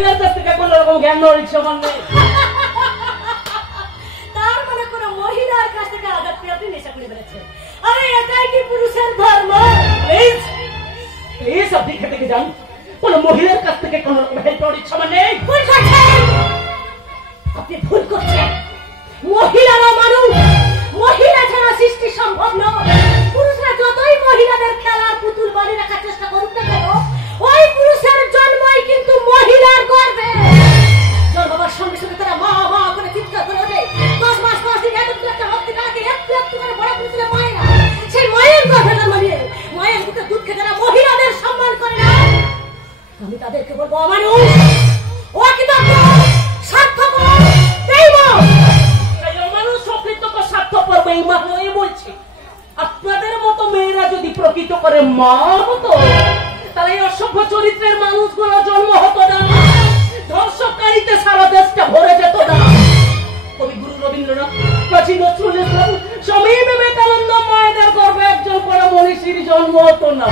জ্ঞান নেওয়ার ইচ্ছা আমার নেই। তার মানে কোন মহিলার কাছ থেকে আঘাত পেয়ে আপনি নেশা করে বেড়াচ্ছেন? আরে এটাই কি পুরুষের ধর্ম? প্লিজ প্লিজ আপনি খেতে যান, কোন মহিলার কাছ থেকে কোন রকম হেল্প নেওয়ার ইচ্ছা আমার নেই। ভুল করছেন, আপনি ভুল করছেন। মহিলারা মানুষ, মহিলা ছাড়া সৃষ্টি সম্ভব নয়। পুরুষরা যতই মহিলাদের খেলার পুতুল বানিয়ে রাখার চেষ্টা করুক না কেন, ওই পুরুষের জন্মই কিন্তু মহিলার গর্ভে। জন্মাবার সঙ্গে সঙ্গে তারা মা মা করে চিৎকার করে ওঠে। 10 মাস 10 দিন এত একটা রক্ত টাকে একটু একটু করে বড় পুরুষের মায়েরা সেই মায়ের গর্ভে জন্ম নিয়ে মায়ের বুকে দুধ খেতে তারা মহিলাদের সম্মান করে না। আমি তাদেরকে বলবো অমানুষ, অকৃতজ্ঞ, স্বার্থপর, বেঈমান। সেই অমানুষ, অকৃতজ্ঞ, স্বার্থপর, বেঈমান হয়ে বলছি। আপনাদের মতো মেয়েরা যদি প্রকৃত করে মা হতো, তাহলে এই অসভ্য চরিত্রের মানুষগুলো জন্ম হতো না, ধর্ষকারীতে সারা দেশটা ভরে যেত না। কবিগুরু রবীন্দ্রনাথ, কাজী নজরুল ইসলাম, স্বামী বিবেকানন্দ মায়েদের গর্ভে একজন করে মনীষীর জন্ম হতো না,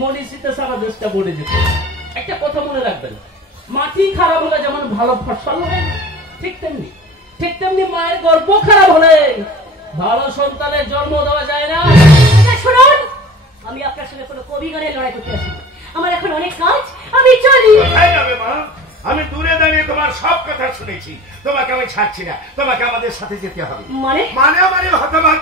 মনীষীতে সারা দেশটা ভরে যেত। একটা কথা মনে রাখবেন, মাটি খারাপ হলে যেমন ভালো ফসল হয়, ঠিক তেমনি মায়ের গর্ভ খারাপ হলে ভালো সন্তানের জন্ম দেওয়া যায় না। শুনুন, আমি আপনার সঙ্গে কোনো কবি গানের লড়াই করতে আসি। আমার এখন অনেক কাজ, আমি চলি। কোথায় যাবে মা? আমি দূরে দাঁড়িয়ে তোমার সব কথা শুনেছি, তোমাকে আমি ছাড়ছি না, তোমাকে আমাদের সাথে যেতে হবে। মানে মানে হতবাক